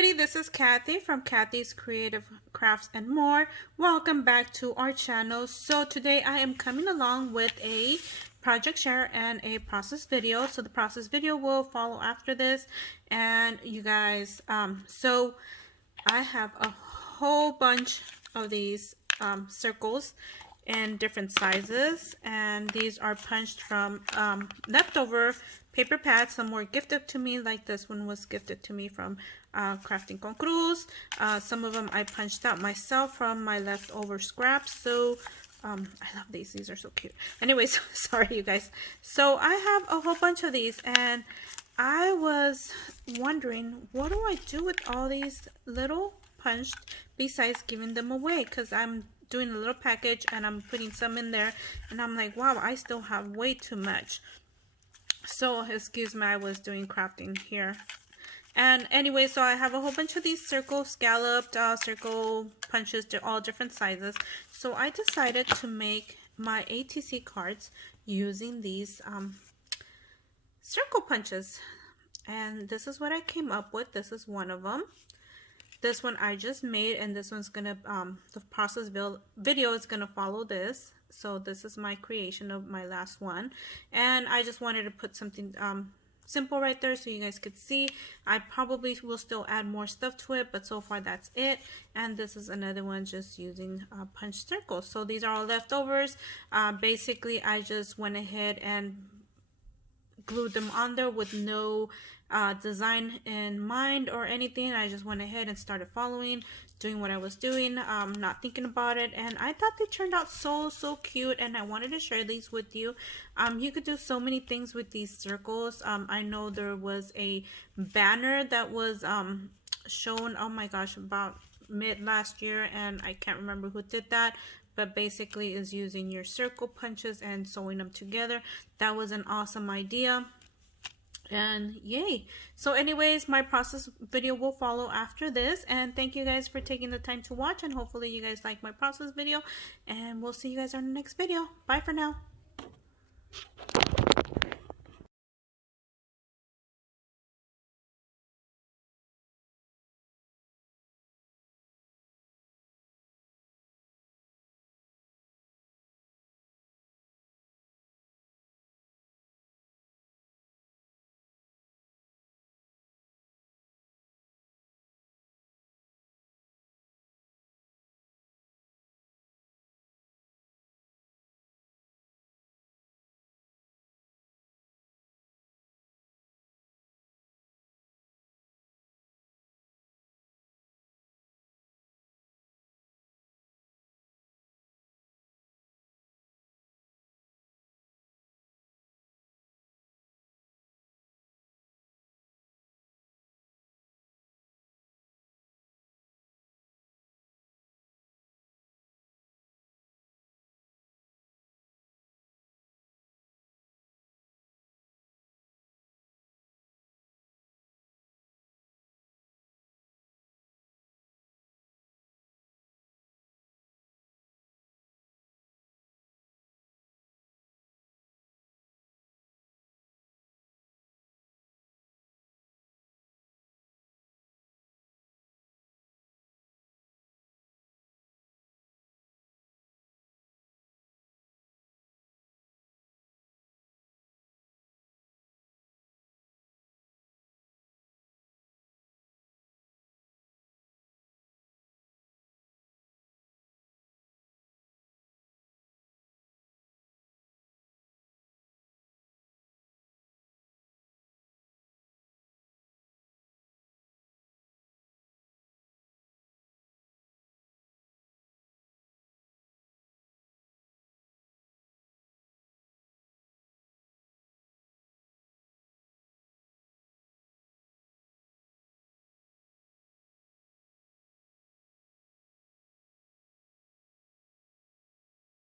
everybody, this is Kathy from Kathy's Creative Crafts and More. Welcome back to our channel. So today I am coming along with a project share and a process video. So the process video will follow after this. And you guys, so I have a whole bunch of these circles in different sizes, and these are punched from leftover paper pads. Some were gifted to me, like this one was gifted to me from Crafting con Cruz. Some of them I punched out myself from my leftover scraps. So I love these are so cute. Anyways, sorry you guys. So I have a whole bunch of these, and I was wondering, what do I do with all these little punched besides giving them away? Because I'm doing a little package and I'm putting some in there, and I'm like, wow, I still have way too much. So excuse me, I was doing crafting here. And anyway, so I have a whole bunch of these circle scalloped circle punches. They're all different sizes. So I decided to make my ATC cards using these circle punches, and this is what I came up with. This is one of them. This one I just made, and this one's gonna the process video is gonna follow this. So this is my creation of my last one, and I just wanted to put something simple right there so you guys could see. I probably will still add more stuff to it, but so far that's it. And this is another one just using punch circles. So these are all leftovers. Basically I just went ahead and glued them on there with no design in mind or anything. I just went ahead and started following, doing what I was doing, not thinking about it, and I thought they turned out so cute, and I wanted to share these with you. You could do so many things with these circles. I know there was a banner that was shown, oh my gosh, about mid last year, and I can't remember who did that, but basically is using your circle punches and sewing them together. That was an awesome idea, and yay. So anyways, my process video will follow after this, and thank you guys for taking the time to watch, and hopefully you guys like my process video, and we'll see you guys on the next video. Bye for now.